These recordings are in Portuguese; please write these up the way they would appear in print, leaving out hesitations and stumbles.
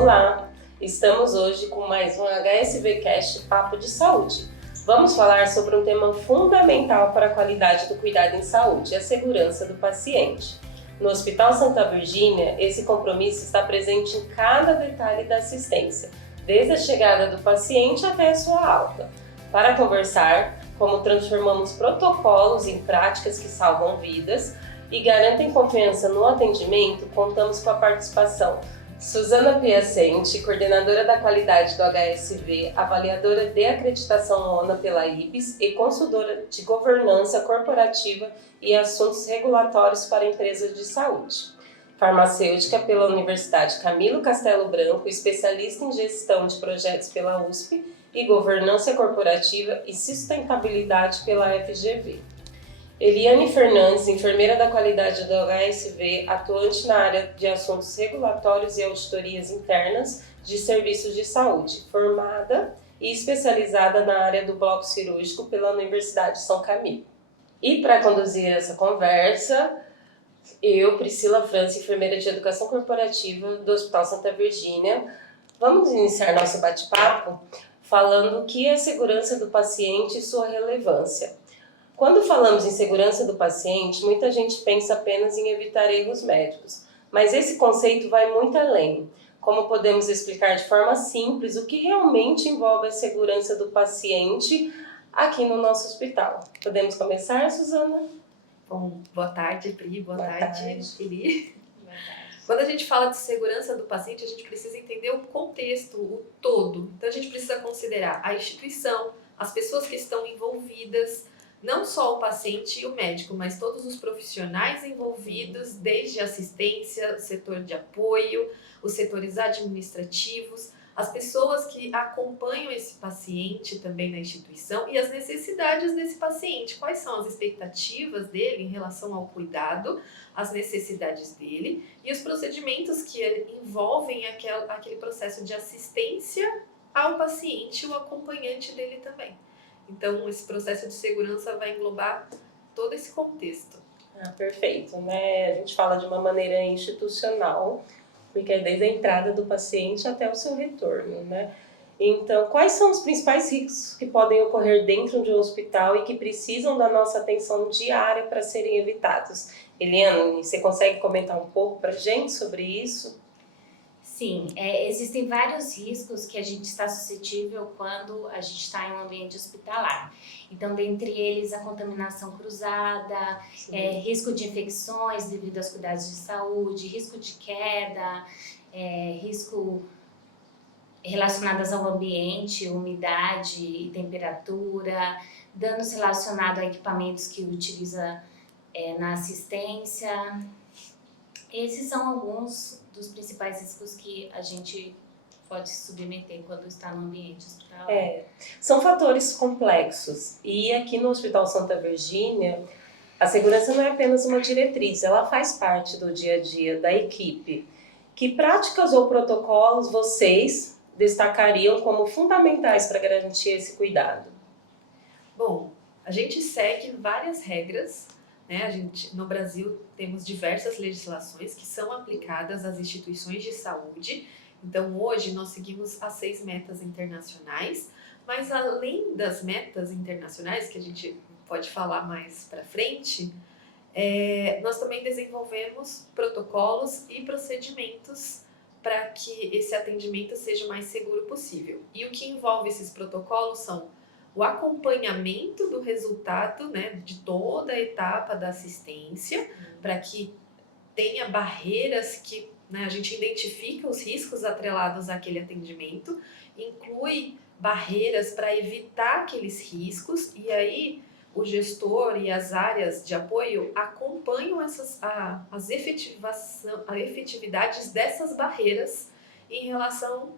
Olá! Estamos hoje com mais um HSVcast Papo de Saúde. Vamos falar sobre um tema fundamental para a qualidade do cuidado em saúde, a segurança do paciente. No Hospital Santa Virgínia, esse compromisso está presente em cada detalhe da assistência, desde a chegada do paciente até a sua alta. Para conversar, como transformamos protocolos em práticas que salvam vidas e garantem confiança no atendimento, contamos com a participação Suzana Piacente, coordenadora da qualidade do HSV, avaliadora de acreditação ONA pela IBS e consultora de governança corporativa e assuntos regulatórios para empresas de saúde. Farmacêutica pela Universidade Camilo Castelo Branco, especialista em gestão de projetos pela USP e governança corporativa e sustentabilidade pela FGV. Eliane Fernandes, enfermeira da qualidade do HSV, atuante na área de assuntos regulatórios e auditorias internas de serviços de saúde, formada e especializada na área do bloco cirúrgico pela Universidade de São Camilo. E para conduzir essa conversa, eu, Priscila França, enfermeira de educação corporativa do Hospital Santa Virgínia, vamos iniciar nosso bate-papo falando o que é a segurança do paciente e sua relevância. Quando falamos em segurança do paciente, muita gente pensa apenas em evitar erros médicos, mas esse conceito vai muito além. Como podemos explicar de forma simples o que realmente envolve a segurança do paciente aqui no nosso hospital? Podemos começar, Suzana? Bom, boa tarde, Pri, boa tarde, Eli. Quando a gente fala de segurança do paciente, a gente precisa entender o contexto, o todo. Então a gente precisa considerar a instituição, as pessoas que estão envolvidas, não só o paciente e o médico, mas todos os profissionais envolvidos, desde assistência, o setor de apoio, os setores administrativos, as pessoas que acompanham esse paciente também na instituição e as necessidades desse paciente. Quais são as expectativas dele em relação ao cuidado, as necessidades dele e os procedimentos que envolvem aquele processo de assistência ao paciente e o acompanhante dele também. Então, esse processo de segurança vai englobar todo esse contexto. Perfeito, né? A gente fala de uma maneira institucional, porque é desde a entrada do paciente até o seu retorno, né? Então, quais são os principais riscos que podem ocorrer dentro de um hospital e que precisam da nossa atenção diária para serem evitados? Eliane, você consegue comentar um pouco para a gente sobre isso? Sim, existem vários riscos que a gente está suscetível quando a gente está em um ambiente hospitalar. Então, dentre eles, a contaminação cruzada, risco de infecções devido aos cuidados de saúde, risco de queda, risco relacionados ao ambiente, umidade e temperatura, danos relacionados a equipamentos que utiliza na assistência. Esses são alguns dos principais riscos que a gente pode se submeter quando está no ambiente hospitalar. São fatores complexos e aqui no Hospital Santa Virgínia, a segurança não é apenas uma diretriz, ela faz parte do dia a dia da equipe. Que práticas ou protocolos vocês destacariam como fundamentais para garantir esse cuidado? Bom, a gente segue várias regras, né? No Brasil temos diversas legislações que são aplicadas às instituições de saúde. Então hoje nós seguimos as 6 metas internacionais, mas além das metas internacionais, que a gente pode falar mais para frente, nós também desenvolvemos protocolos e procedimentos para que esse atendimento seja o mais seguro possível. E o que envolve esses protocolos são o acompanhamento do resultado, né, de toda a etapa da assistência, para que tenha barreiras que, né, a gente identifica os riscos atrelados àquele atendimento, inclui barreiras para evitar aqueles riscos, e aí o gestor e as áreas de apoio acompanham as efetividades dessas barreiras em relação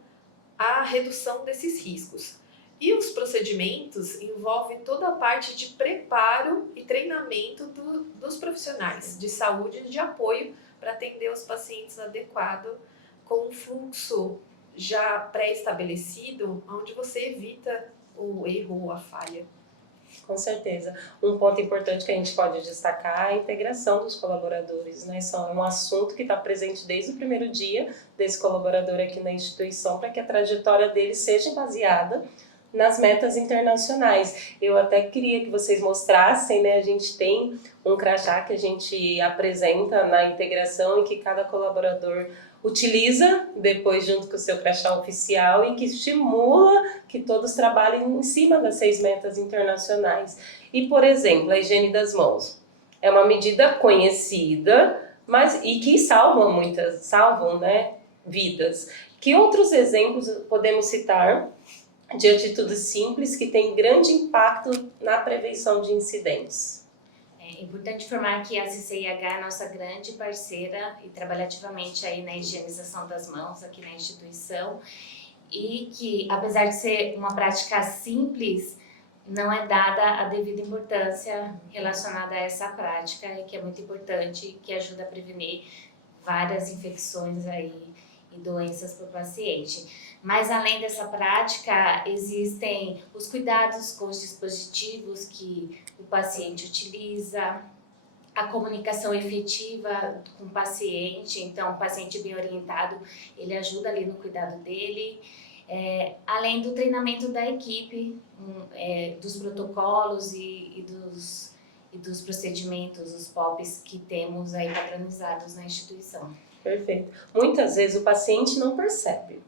à redução desses riscos. E os procedimentos envolvem toda a parte de preparo e treinamento dos profissionais de saúde e de apoio para atender os pacientes adequado, com um fluxo já pré-estabelecido, onde você evita o erro ou a falha. Com certeza. Um ponto importante que a gente pode destacar é a integração dos colaboradores, né? É um assunto que está presente desde o primeiro dia desse colaborador aqui na instituição, para que a trajetória dele seja baseada nas metas internacionais. Eu até queria que vocês mostrassem, né? A gente tem um crachá que a gente apresenta na integração e que cada colaborador utiliza depois junto com o seu crachá oficial e que estimula que todos trabalhem em cima das 6 metas internacionais. E, por exemplo, a higiene das mãos é uma medida conhecida, mas e que salvam, né, vidas. Que outros exemplos podemos citar de atitudes simples que têm grande impacto na prevenção de incidentes? É importante informar que a CCIH é a nossa grande parceira e trabalha ativamente aí na higienização das mãos aqui na instituição, e que, apesar de ser uma prática simples, não é dada a devida importância relacionada a essa prática, e que é muito importante, que ajuda a prevenir várias infecções aí e doenças para o paciente. Mas além dessa prática, existem os cuidados com os dispositivos que o paciente utiliza, a comunicação efetiva com o paciente. Então, o paciente bem orientado, ele ajuda ali no cuidado dele. Além do treinamento da equipe, dos protocolos e dos procedimentos, os POPs que temos aí padronizados na instituição. Perfeito. Muitas vezes o paciente não percebe,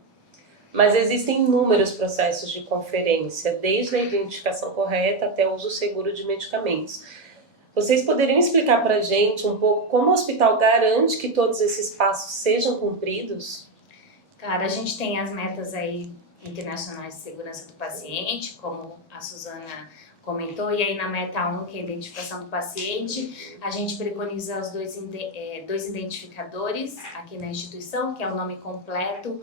mas existem inúmeros processos de conferência, desde a identificação correta até o uso seguro de medicamentos. Vocês poderiam explicar para a gente um pouco como o hospital garante que todos esses passos sejam cumpridos? Claro, a gente tem as metas aí internacionais de segurança do paciente, como a Suzana comentou, e aí na meta 1, que é a identificação do paciente, a gente preconiza os dois identificadores aqui na instituição, que é o nome completo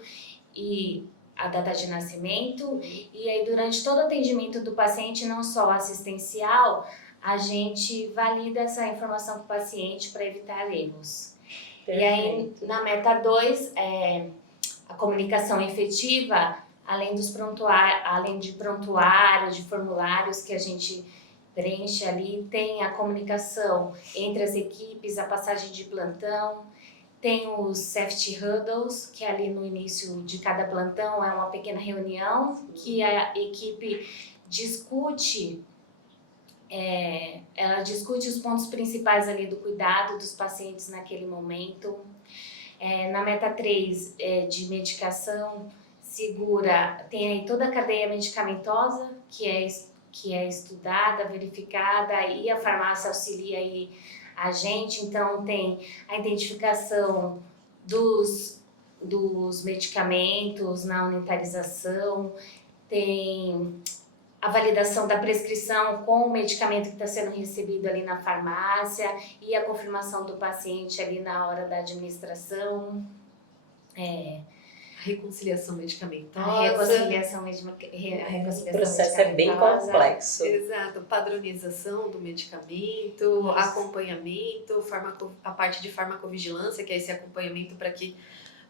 e a data de nascimento. E aí durante todo o atendimento do paciente, não só assistencial, a gente valida essa informação com o paciente para evitar erros. Perfeito. E aí na meta 2, a comunicação efetiva, além de prontuário, de formulários que a gente preenche ali, tem a comunicação entre as equipes, a passagem de plantão, tem os safety huddles, que ali no início de cada plantão é uma pequena reunião que a equipe discute, ela discute os pontos principais ali do cuidado dos pacientes naquele momento. Na meta 3, de medicação segura, tem aí toda a cadeia medicamentosa que é estudada, verificada, e a farmácia auxilia aí a gente. Então tem a identificação dos medicamentos na unitarização, tem a validação da prescrição com o medicamento que está sendo recebido ali na farmácia e a confirmação do paciente ali na hora da administração. Reconciliação medicamentosa. A reconciliação O processo é bem complexo. Exato. Padronização do medicamento, acompanhamento, a parte de farmacovigilância, que é esse acompanhamento para que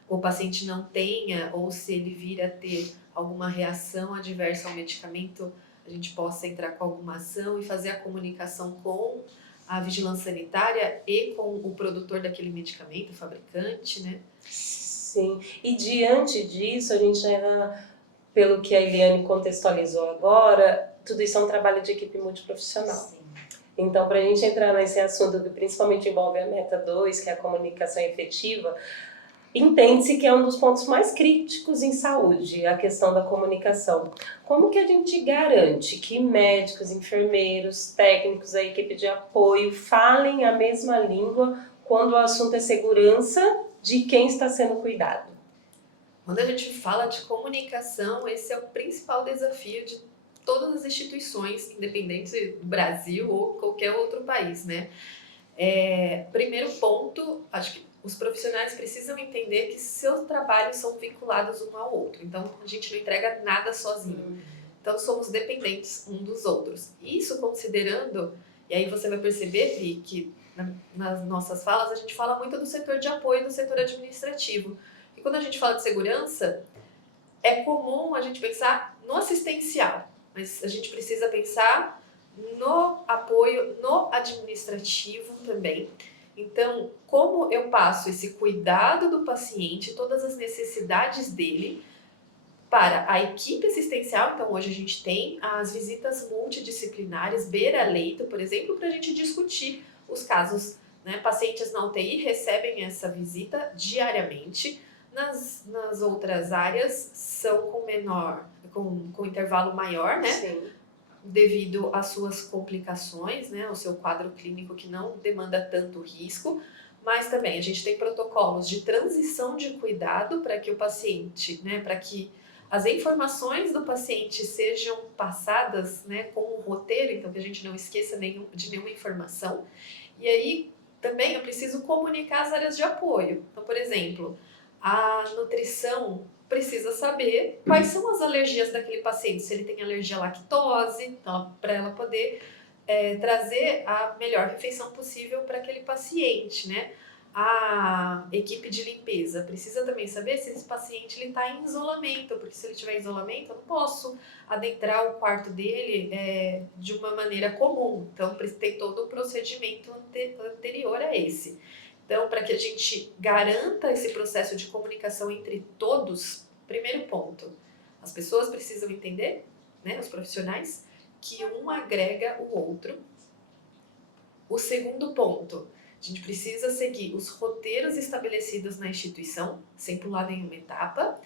o paciente não tenha, ou se ele vir a ter alguma reação adversa ao medicamento, a gente possa entrar com alguma ação e fazer a comunicação com a vigilância sanitária e com o produtor daquele medicamento, o fabricante, né? Sim, e diante disso, a gente ainda, pelo que a Eliane contextualizou agora, tudo isso é um trabalho de equipe multiprofissional. Sim. Então, para a gente entrar nesse assunto que principalmente envolve a meta 2, que é a comunicação efetiva, entende-se que é um dos pontos mais críticos em saúde, a questão da comunicação. Como que a gente garante que médicos, enfermeiros, técnicos, a equipe de apoio falem a mesma língua quando o assunto é segurança de quem está sendo cuidado? Quando a gente fala de comunicação, esse é o principal desafio de todas as instituições, independente do Brasil ou qualquer outro país, né? Primeiro ponto, acho que os profissionais precisam entender que seus trabalhos são vinculados um ao outro. Então, a gente não entrega nada sozinho. Então, somos dependentes um dos outros. Isso considerando, e aí você vai perceber, Vi, que nas nossas falas a gente fala muito do setor de apoio, do setor administrativo. E quando a gente fala de segurança, é comum a gente pensar no assistencial, mas a gente precisa pensar no apoio, no administrativo também. Então, como eu passo esse cuidado do paciente, todas as necessidades dele, para a equipe assistencial. Então, hoje a gente tem as visitas multidisciplinares beira-leito, por exemplo, para a gente discutir os casos, né? Pacientes na UTI recebem essa visita diariamente. Nas outras áreas são com intervalo maior, né? Sim. Devido às suas complicações, né? O seu quadro clínico que não demanda tanto risco. Mas também a gente tem protocolos de transição de cuidado para que o paciente, né? Para que as informações do paciente sejam passadas, né, com o roteiro, então que a gente não esqueça de nenhuma informação. E aí também eu preciso comunicar as áreas de apoio. Então, por exemplo, a nutrição precisa saber quais são as alergias daquele paciente, se ele tem alergia à lactose, então, para ela poder trazer a melhor refeição possível para aquele paciente, né? A equipe de limpeza precisa também saber se esse paciente está em isolamento, porque se ele tiver em isolamento, eu não posso adentrar o quarto dele de uma maneira comum. Então, tem todo o procedimento anterior a esse. Então, para que a gente garanta esse processo de comunicação entre todos, primeiro ponto, as pessoas precisam entender, né, os profissionais, que um agrega o outro. O segundo ponto, a gente precisa seguir os roteiros estabelecidos na instituição, sem pular nenhuma etapa.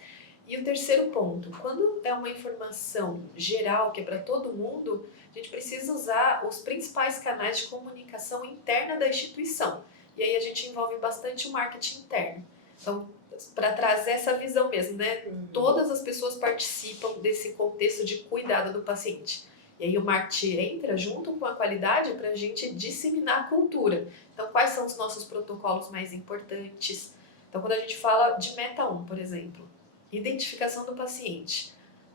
E o terceiro ponto, quando é uma informação geral, que é para todo mundo, a gente precisa usar os principais canais de comunicação interna da instituição. E aí a gente envolve bastante o marketing interno. Então, para trazer essa visão mesmo, né? Todas as pessoas participam desse contexto de cuidado do paciente. E aí o marketing entra junto com a qualidade para a gente disseminar a cultura. Então, quais são os nossos protocolos mais importantes? Então, quando a gente fala de Meta 1, por exemplo, identificação do paciente.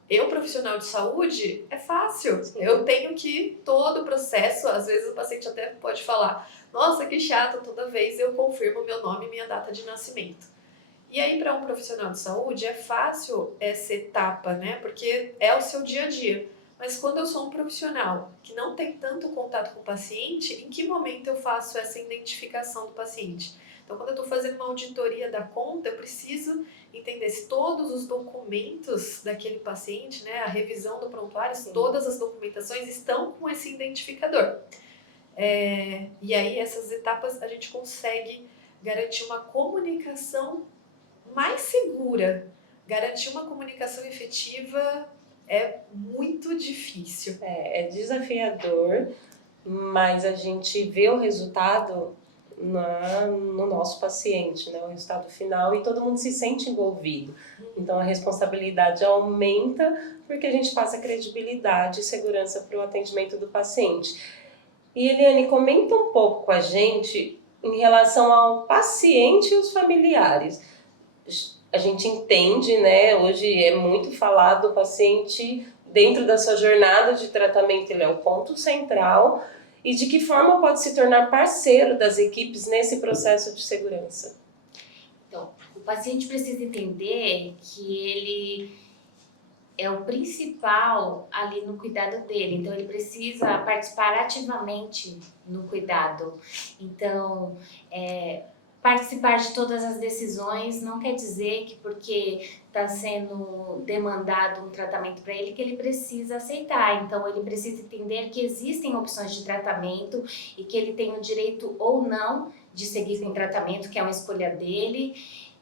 Eu, profissional de saúde, é fácil. Sim. Eu tenho que todo o processo, às vezes o paciente até pode falar, nossa, que chato, toda vez eu confirmo meu nome e minha data de nascimento. E aí, para um profissional de saúde, é fácil essa etapa, né? Porque é o seu dia a dia. Mas quando eu sou um profissional que não tem tanto contato com o paciente, em que momento eu faço essa identificação do paciente? Então, quando eu estou fazendo uma auditoria da conta, eu preciso entender se todos os documentos daquele paciente, né, a revisão do prontuário, se todas as documentações estão com esse identificador. E aí, essas etapas, a gente consegue garantir uma comunicação mais segura. Garantir uma comunicação efetiva é muito difícil. É desafiador, mas a gente vê o resultado no nosso paciente, né? O resultado final, e todo mundo se sente envolvido. Então a responsabilidade aumenta porque a gente passa credibilidade e segurança para o atendimento do paciente. E Eliane, comenta um pouco com a gente em relação ao paciente e os familiares. A gente entende, né? Hoje é muito falado o paciente dentro da sua jornada de tratamento, ele é o ponto central. E de que forma pode se tornar parceiro das equipes nesse processo de segurança? Então, o paciente precisa entender que ele é o principal ali no cuidado dele. Então, ele precisa participar ativamente no cuidado. Então, participar de todas as decisões não quer dizer que porque está sendo demandado um tratamento para ele que ele precisa aceitar. Então, ele precisa entender que existem opções de tratamento e que ele tem o direito ou não de seguir com o tratamento, que é uma escolha dele.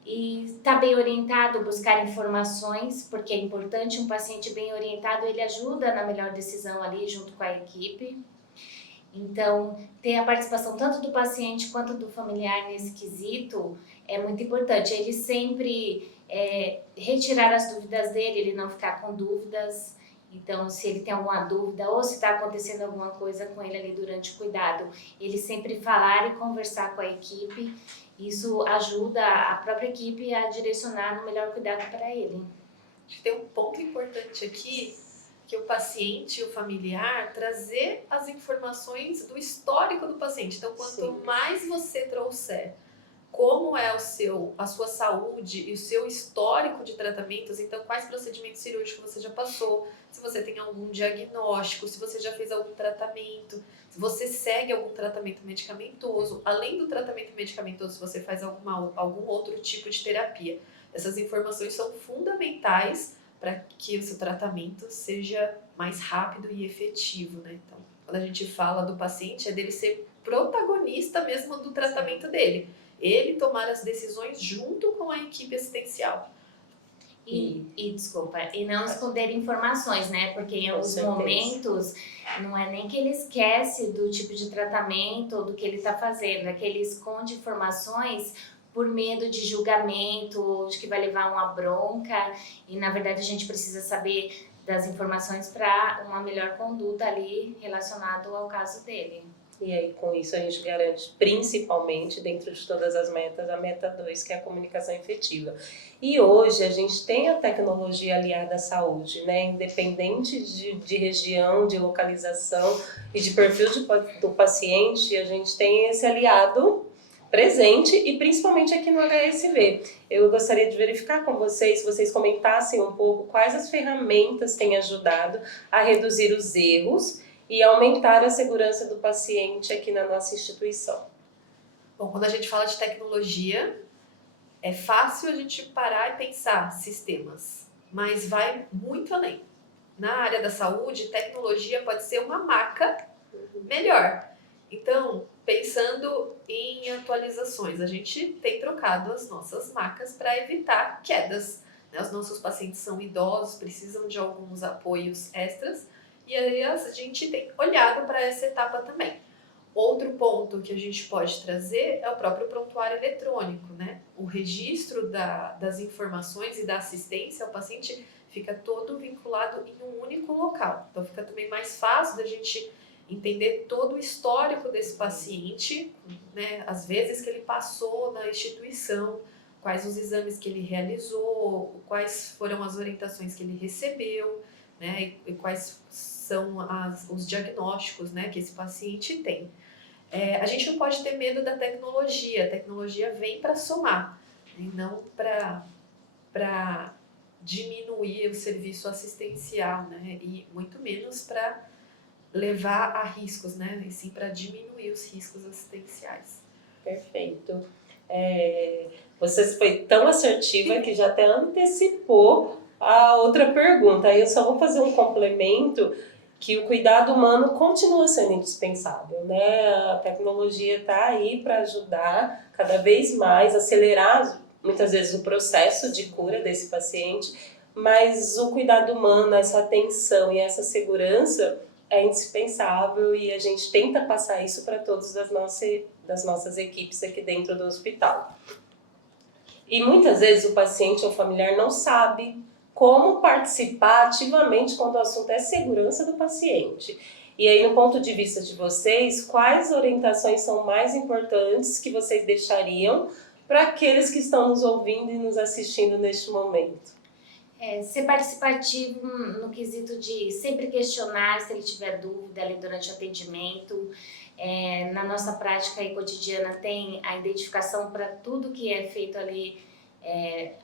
E estar bem orientado, buscar informações, porque é importante. Um paciente bem orientado, ele ajuda na melhor decisão ali junto com a equipe. Então, ter a participação tanto do paciente quanto do familiar nesse quesito é muito importante. Ele sempre retirar as dúvidas dele, ele não ficar com dúvidas. Então, se ele tem alguma dúvida ou se está acontecendo alguma coisa com ele ali durante o cuidado, ele sempre falar e conversar com a equipe. Isso ajuda a própria equipe a direcionar no melhor cuidado para ele. Acho que tem um ponto importante aqui, que o paciente, o familiar, trazer as informações do histórico do paciente. Então, quanto mais você trouxer como é a sua saúde e o seu histórico de tratamentos, então quais procedimentos cirúrgicos você já passou, se você tem algum diagnóstico, se você já fez algum tratamento, se você segue algum tratamento medicamentoso, além do tratamento medicamentoso, se você faz algum outro tipo de terapia. Essas informações são fundamentais para que o seu tratamento seja mais rápido e efetivo, né? Então, quando a gente fala do paciente, é dele ser protagonista mesmo do tratamento dele. Ele tomar as decisões junto com a equipe assistencial. Desculpa, e não esconder informações, né? Porque em alguns momentos não é nem que ele esquece do tipo de tratamento ou do que ele está fazendo, é que ele esconde informações por medo de julgamento, de que vai levar uma bronca, e na verdade a gente precisa saber das informações para uma melhor conduta ali relacionado ao caso dele. E aí, com isso, a gente garante, principalmente, dentro de todas as metas, a meta 2, que é a comunicação efetiva. E hoje, a gente tem a tecnologia aliada à saúde, né? Independente de região, de localização e de perfil do paciente, a gente tem esse aliado presente e principalmente aqui no HSV. Eu gostaria de verificar com vocês, se vocês comentassem um pouco quais as ferramentas têm ajudado a reduzir os erros e aumentar a segurança do paciente aqui na nossa instituição. Bom, quando a gente fala de tecnologia, é fácil a gente parar e pensar sistemas, mas vai muito além. Na área da saúde, tecnologia pode ser uma maca melhor. Então, pensando em atualizações, a gente tem trocado as nossas macas para evitar quedas. Os nossos pacientes são idosos, precisam de alguns apoios extras, e aí a gente tem olhado para essa etapa também. Outro ponto que a gente pode trazer é o próprio prontuário eletrônico, né? O registro das informações e da assistência ao paciente fica todo vinculado em um único local. Então fica também mais fácil da gente entender todo o histórico desse paciente, né? As vezes que ele passou na instituição, quais os exames que ele realizou, quais foram as orientações que ele recebeu, né? E quais são os diagnósticos, né, que esse paciente tem. A gente não pode ter medo da tecnologia. A tecnologia vem para somar, e não para diminuir o serviço assistencial, né, e muito menos para levar a riscos, né, e sim para diminuir os riscos assistenciais. Perfeito. Você foi tão assertiva que já até antecipou a outra pergunta. Aí eu só vou fazer um complemento, que o cuidado humano continua sendo indispensável, né? A tecnologia está aí para ajudar cada vez mais, acelerar muitas vezes o processo de cura desse paciente, mas o cuidado humano, essa atenção e essa segurança é indispensável e a gente tenta passar isso para todas das nossas equipes aqui dentro do hospital. E muitas vezes o paciente ou familiar não sabe como participar ativamente quando o assunto é segurança do paciente. E aí, no ponto de vista de vocês, quais orientações são mais importantes que vocês deixariam para aqueles que estão nos ouvindo e nos assistindo neste momento? Ser participativo no quesito de sempre questionar se ele tiver dúvida ali durante o atendimento. Na nossa prática aí cotidiana tem a identificação para tudo que é feito ali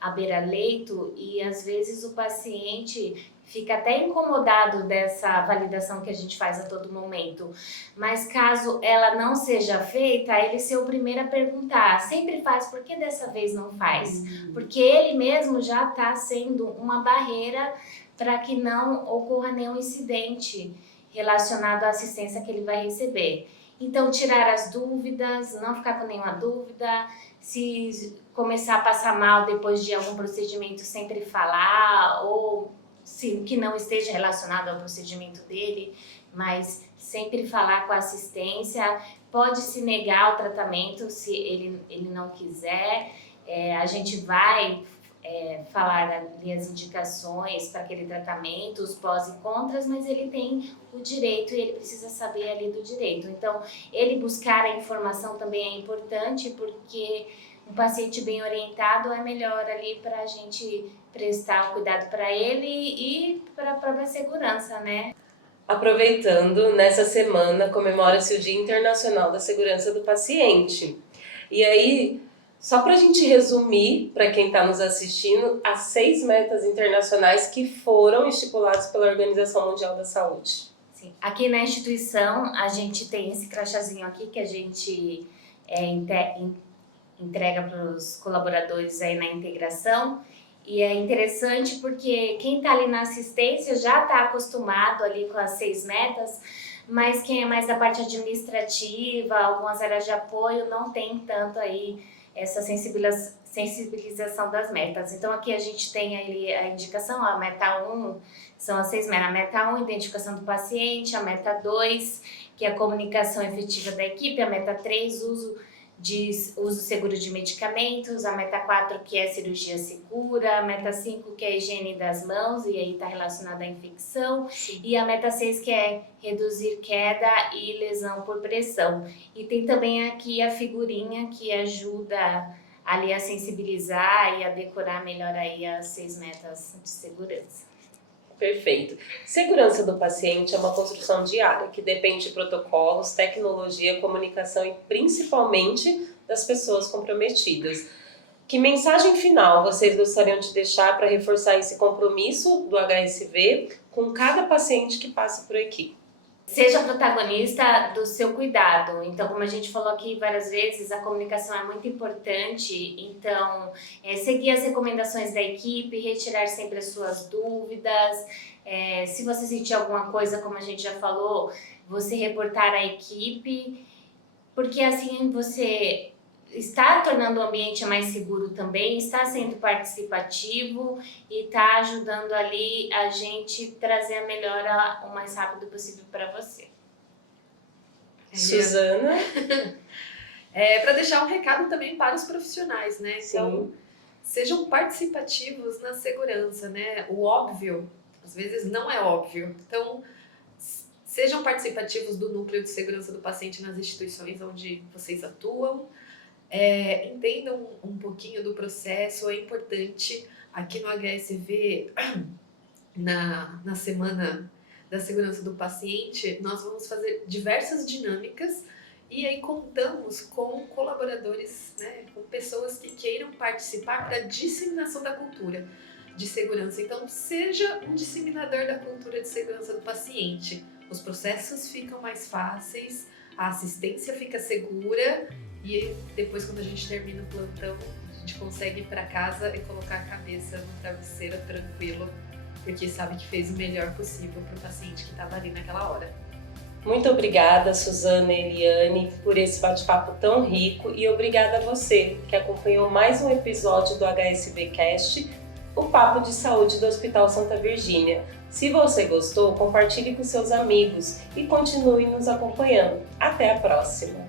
à beira-leito, e às vezes o paciente fica até incomodado dessa validação que a gente faz a todo momento. Mas caso ela não seja feita, ele ser o primeiro a perguntar, sempre faz, por que dessa vez não faz? Porque ele mesmo já está sendo uma barreira para que não ocorra nenhum incidente relacionado à assistência que ele vai receber. Então, tirar as dúvidas, não ficar com nenhuma dúvida. Se começar a passar mal depois de algum procedimento, sempre falar, ou que não esteja relacionado ao procedimento dele, mas sempre falar com a assistência. Pode se negar o tratamento se ele não quiser. A gente vai falar ali as indicações para aquele tratamento, os pós e contras, mas ele tem o direito e ele precisa saber ali do direito. Então, ele buscar a informação também é importante, porque um paciente bem orientado é melhor ali para a gente prestar o cuidado para ele e para a própria segurança, né? Aproveitando, nessa semana comemora-se o Dia Internacional da Segurança do Paciente. E aí, Só para a gente resumir, para quem está nos assistindo, as 6 metas internacionais que foram estipuladas pela Organização Mundial da Saúde. Sim. Aqui na instituição, a gente tem esse crachazinho aqui que a gente entrega para os colaboradores aí na integração. E é interessante porque quem está ali na assistência já está acostumado ali com as 6 metas, mas quem é mais da parte administrativa, algumas áreas de apoio, não tem tanto aí essa sensibilização das metas. Então aqui a gente tem ali a indicação, a meta 1 são as 6 metas. A meta 1, identificação do paciente, a meta 2, que é a comunicação efetiva da equipe, a meta 3, uso seguro de medicamentos, a meta 4, que é cirurgia segura, a meta 5, que é a higiene das mãos, e aí está relacionada à infecção, sim, e a meta 6, que é reduzir queda e lesão por pressão. E tem também aqui a figurinha que ajuda ali a sensibilizar e a decorar melhor aí as 6 metas de segurança. Perfeito. Segurança do paciente é uma construção diária que depende de protocolos, tecnologia, comunicação e principalmente das pessoas comprometidas. Que mensagem final vocês gostariam de deixar para reforçar esse compromisso do HSV com cada paciente que passa por aqui? Seja protagonista do seu cuidado. Então, como a gente falou aqui várias vezes, a comunicação é muito importante. Então, seguir as recomendações da equipe, retirar sempre as suas dúvidas. Se você sentir alguma coisa, como a gente já falou, você reportar à equipe, porque assim você está tornando o ambiente mais seguro também, está sendo participativo e está ajudando ali a gente trazer a melhora o mais rápido possível para você. Suzana? Para deixar um recado também para os profissionais, né? Então, sejam participativos na segurança, né? O óbvio, às vezes, não é óbvio. Então, sejam participativos do núcleo de segurança do paciente nas instituições onde vocês atuam. Entendam um pouquinho do processo. É importante aqui no HSV, na semana da segurança do paciente, nós vamos fazer diversas dinâmicas e aí contamos com colaboradores, né, com pessoas que queiram participar para a disseminação da cultura de segurança. Então, seja um disseminador da cultura de segurança do paciente. Os processos ficam mais fáceis, a assistência fica segura. E depois, quando a gente termina o plantão, a gente consegue ir para casa e colocar a cabeça no travesseiro tranquilo, porque sabe que fez o melhor possível para o paciente que estava ali naquela hora. Muito obrigada, Suzana e Eliane, por esse bate-papo tão rico e obrigada a você que acompanhou mais um episódio do HSV Cast, o Papo de Saúde do Hospital Santa Virgínia. Se você gostou, compartilhe com seus amigos e continue nos acompanhando. Até a próxima!